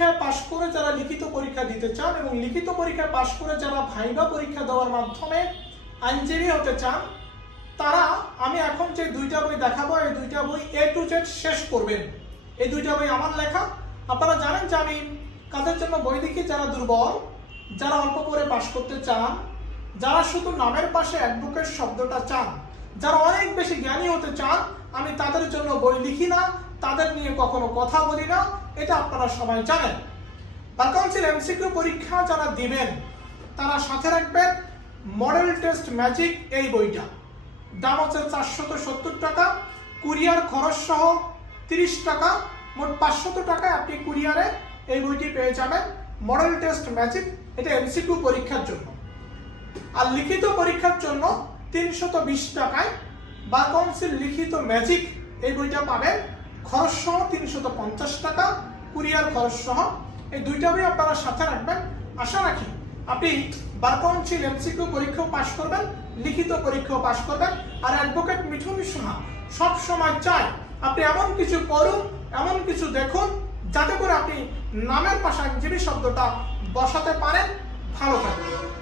পরীক্ষায় পাশ করে যারা লিখিত পরীক্ষা দিতে চান এবং লিখিত পরীক্ষায় পাশ করে যারা ভাইবা পরীক্ষা দেওয়ার মাধ্যমে আইনজীবী হতে চান, তারা, আমি এখন যে দুইটা বই দেখাবো, এই দুইটা বই এ টু জেড শেষ করবেন। এই দুইটা বই আমার লেখা। আপনারা জানেন যে আমি কাদের জন্য বই লিখি? যারা দুর্বল, যারা অল্প করে পাশ করতে চান, যারা শুধু নামের পাশে অ্যাডভোকেট শব্দটা চান যারা অনেক বেশি জ্ঞানী হতে চান, আমি তাদের জন্য বই লিখি না, তাদের নিয়ে কখনো কথা বলি না, এটা আপনারা সবাই জানেন। বার এমসিকিউ পরীক্ষা যারা দিবেন, তারা সাথে রাখবেন মডেল টেস্ট ম্যাজিক এই বইটা। দাম হচ্ছে চারশত সত্তর টাকা, কুরিয়ার খরচ সহ তিরিশ টাকা, মোট পাঁচশত টাকায় আপনি কুরিয়ারে এই বইটি পেয়ে যাবেন মডেল টেস্ট ম্যাজিক এটা এমসিকিউ পরীক্ষার জন্য। আর লিখিত পরীক্ষার জন্য তিনশত বিশ টাকায় বার কাউন্সিল লিখিত ম্যাজিক এই বইটা পাবেন। খরচ সহ তিনশত পঞ্চাশ টাকা, কুরিয়ার খরচ সহ। এই দুইটা বই আপনারা সাথে রাখবেন। আশা রাখি আপনি বার কাউন্সিল এমসিকিউ পরীক্ষাও পাশ করবেন, লিখিত পরীক্ষাও পাশ করবেন। আর অ্যাডভোকেট মিঠুন সাহা সব সময় চায় আপনি এমন কিছু পড়ুন, এমন কিছু দেখুন, যাতে করে আপনি নামের পাশে আইনজীবী শব্দটা বসাতে পারেন, ভালো থাকবেন।